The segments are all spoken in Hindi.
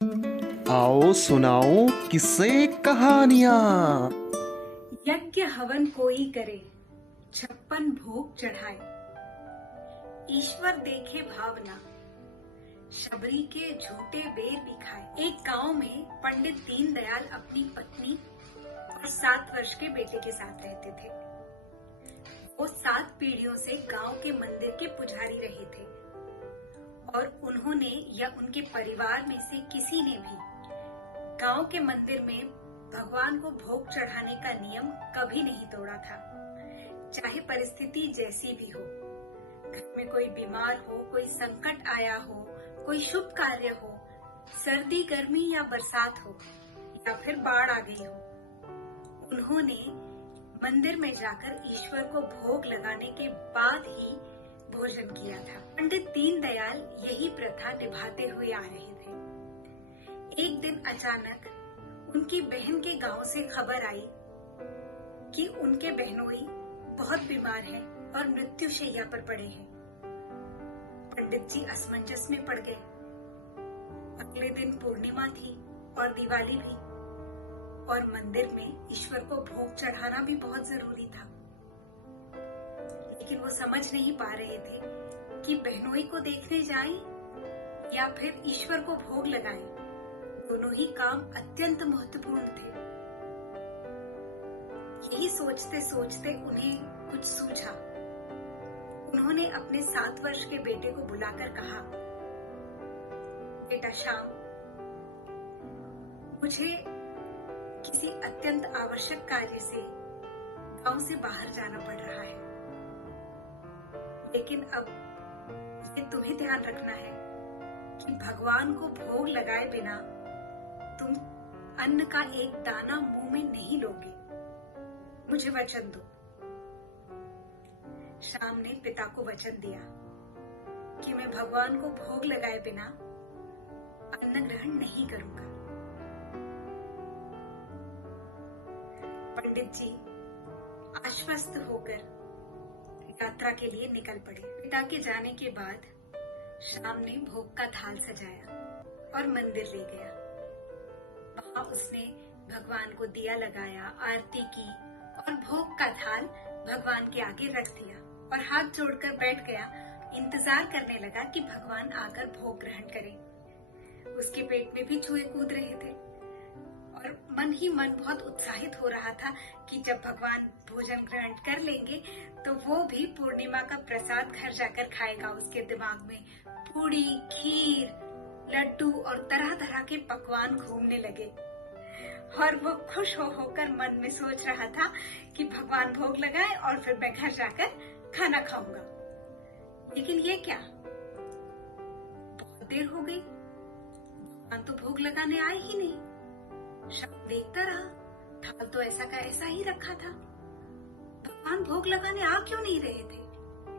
आओ सुनाओ किस्से कहानियां। यज्ञ हवन कोई करे, 56 भोग चढ़ाए। ईश्वर देखे भावना, शबरी के झूठे बेर भी खाए। एक गांव में पंडित दीनदयाल अपनी पत्नी और 7 वर्ष के बेटे के साथ रहते थे। वो 7 पीढ़ियों से गांव के मंदिर के पुजारी रहे थे और उन्होंने या उनके परिवार में से किसी ने भी गांव के मंदिर में भगवान को भोग चढ़ाने का नियम कभी नहीं तोड़ा था, चाहे परिस्थिति जैसी भी हो। घर में कोई बीमार हो, कोई संकट आया हो, कोई शुभ कार्य हो, सर्दी गर्मी या बरसात हो या फिर बाढ़ आ गई हो, उन्होंने मंदिर में जाकर ईश्वर को भोग लगाने के बाद ही भोजन किया था। पंडित दीनदयाल यही प्रथा निभाते हुए आ रहे थे। एक दिन अचानक उनकी बहन के गांव से खबर आई कि उनके बहनोई बहुत बीमार हैं और मृत्युशैया पर पड़े हैं। पंडित जी असमंजस में पड़ गए। अगले दिन पूर्णिमा थी और दिवाली भी, और मंदिर में ईश्वर को भोग चढ़ाना भी बहुत जरूरी था। लेकिन वो समझ नहीं पा रहे थे कि बहनोई को देखने जाएं या फिर ईश्वर को भोग लगाएं। दोनों ही काम अत्यंत महत्वपूर्ण थे। यही सोचते सोचते उन्हें कुछ सूझा। उन्होंने अपने 7 वर्ष के बेटे को बुलाकर कहा, बेटा श्याम, मुझे किसी अत्यंत आवश्यक कार्य से गांव से बाहर जाना पड़ रहा है, लेकिन अब ये तुम्हें ध्यान रखना है कि भगवान को भोग लगाए बिना तुम अन्न का एक दाना मुंह में नहीं लोगे। मुझे वचन दो। श्याम ने पिता को वचन दिया कि मैं भगवान को भोग लगाए बिना अन्न ग्रहण नहीं करूंगा। पंडित जी आश्वस्त होकर यात्रा के लिए निकल पड़े। पिता के जाने के बाद श्याम ने भोग का थाल सजाया और मंदिर ले गया। वहां उसने भगवान को दिया लगाया, आरती की और भोग का थाल भगवान के आगे रख दिया और हाथ जोड़कर बैठ गया। इंतजार करने लगा कि भगवान आकर भोग ग्रहण करें। उसके पेट में भी चूहे कूद रहे थे और मन ही मन बहुत उत्साहित हो रहा था कि जब भगवान भोजन ग्रहण कर लेंगे तो वो भी पूर्णिमा का प्रसाद घर जाकर खाएगा। उसके दिमाग में पूड़ी, खीर, लड्डू और तरह तरह के पकवान घूमने लगे और वो खुश होकर मन में सोच रहा था कि भगवान भोग लगाए और फिर मैं घर जाकर खाना खाऊंगा। लेकिन ये क्या, बहुत देर हो गई, भगवान तो भोग लगाने आए ही नहीं। श्याम देखता रहा, थाल तो ऐसा का ऐसा ही रखा था। भगवान भोग लगाने आ क्यों नहीं रहे थे?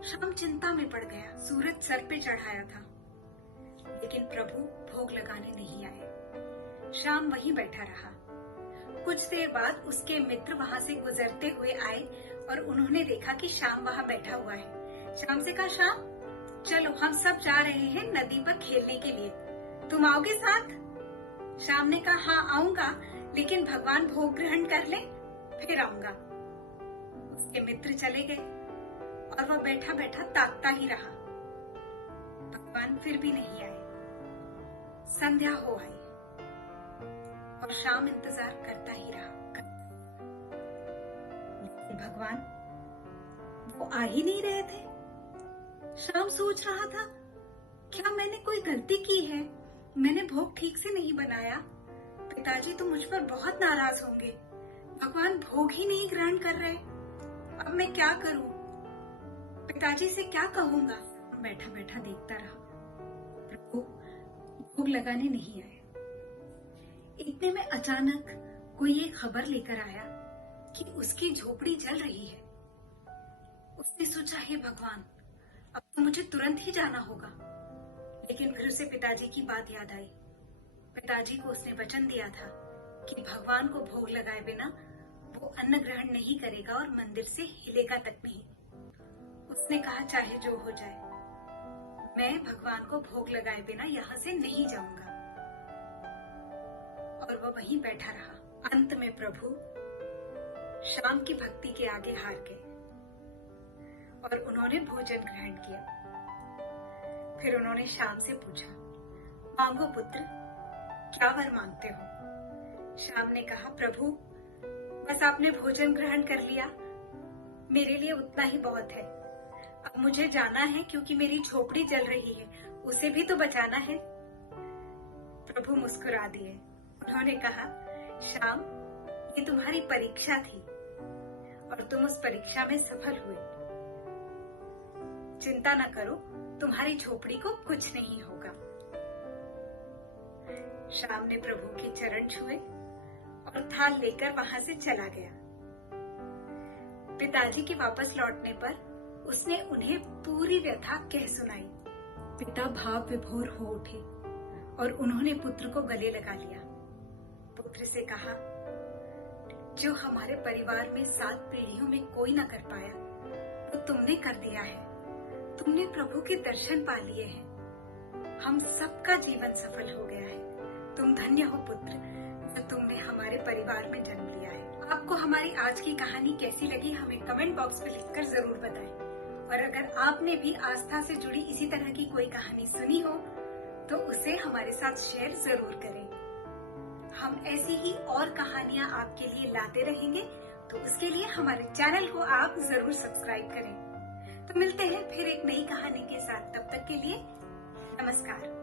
श्याम चिंता में पड़ गया। सूरज सर पे चढ़ाया था, लेकिन प्रभु भोग लगाने नहीं आए। श्याम वहीं बैठा रहा। कुछ देर बाद उसके मित्र वहां से गुजरते हुए आए और उन्होंने देखा कि श्याम वहां बैठा हुआ है। श्याम से कहा, श्याम चलो हम सब जा रहे हैं नदी पर खेलने के लिए, तुम आओगे साथ? श्याम ने कहा, हाँ आऊंगा, लेकिन भगवान भोग ग्रहण कर ले फिर आऊंगा। उसके मित्र चले गए और वह बैठा बैठा ताकता ही रहा। भगवान फिर भी नहीं आए। संध्या हो आई और श्याम इंतजार करता ही रहा। लेकिन भगवान वो आ ही नहीं रहे थे। श्याम सोच रहा था, क्या मैंने कोई गलती की है? मैंने भोग ठीक से नहीं बनाया। पिताजी तो मुझ पर बहुत नाराज होंगे। भगवान भोग ही नहीं ग्रहण कर रहे। अब मैं क्या करूं? पिताजी से क्या कहूंगा? बैठा बैठा देखता रहा। प्रभु भोग लगाने नहीं आए। इतने में अचानक कोई एक खबर लेकर आया कि उसकी झोपड़ी जल रही है। उसने सोचा, हे भगवान, अब तो मुझे तुरंत ही जाना होगा। लेकिन फिर उसे पिताजी की बात याद आई। पिताजी को उसने वचन दिया था कि भगवान को भोग लगाए बिना वो अन्न ग्रहण नहीं करेगा और मंदिर से हिलेगा तक नहीं। उसने कहा, चाहे जो हो जाए, मैं भगवान को भोग लगाए बिना यहाँ से नहीं जाऊंगा। और वह वहीं बैठा रहा। अंत में प्रभु शाम की भक्ति के आगे हार गए और उन्होंने भोजन ग्रहण किया। फिर उन्होंने शाम से पूछा, मांगो पुत्र, क्या वर मांगते हो? शाम ने कहा, प्रभु बस आपने भोजन ग्रहण कर लिया, मेरे लिए उतना ही बहुत है। अब मुझे जाना है क्योंकि मेरी झोपड़ी जल रही है, उसे भी तो बचाना है। प्रभु मुस्कुरा दिए। उन्होंने कहा, शाम, ये तुम्हारी परीक्षा थी और तुम उस परीक्षा में सफल हुए। चिंता न करो, तुम्हारी झोपड़ी को कुछ नहीं होगा। शाम ने प्रभु के चरण छुए और थाल लेकर वहां से चला गया। पिताजी के वापस लौटने पर उसने उन्हें पूरी व्यथा कह सुनाई। पिता भाव विभोर हो उठे और उन्होंने पुत्र को गले लगा लिया। पुत्र से कहा, जो हमारे परिवार में 7 पीढ़ियों में कोई न कर पाया, वो तुमने कर दिया है। तुमने प्रभु के दर्शन पा लिए हैं। हम सबका जीवन सफल हो गया है। तुम धन्य हो पुत्र, जो तुमने हमारे परिवार में जन्म लिया है। आपको हमारी आज की कहानी कैसी लगी, हमें कमेंट बॉक्स में लिखकर जरूर बताएं। और अगर आपने भी आस्था से जुड़ी इसी तरह की कोई कहानी सुनी हो तो उसे हमारे साथ शेयर जरूर करें। हम ऐसी ही और कहानियां आपके लिए लाते रहेंगे, तो उसके लिए हमारे चैनल को आप जरूर सब्सक्राइब करें। तो मिलते हैं फिर एक नई कहानी के साथ। तब तक के लिए नमस्कार।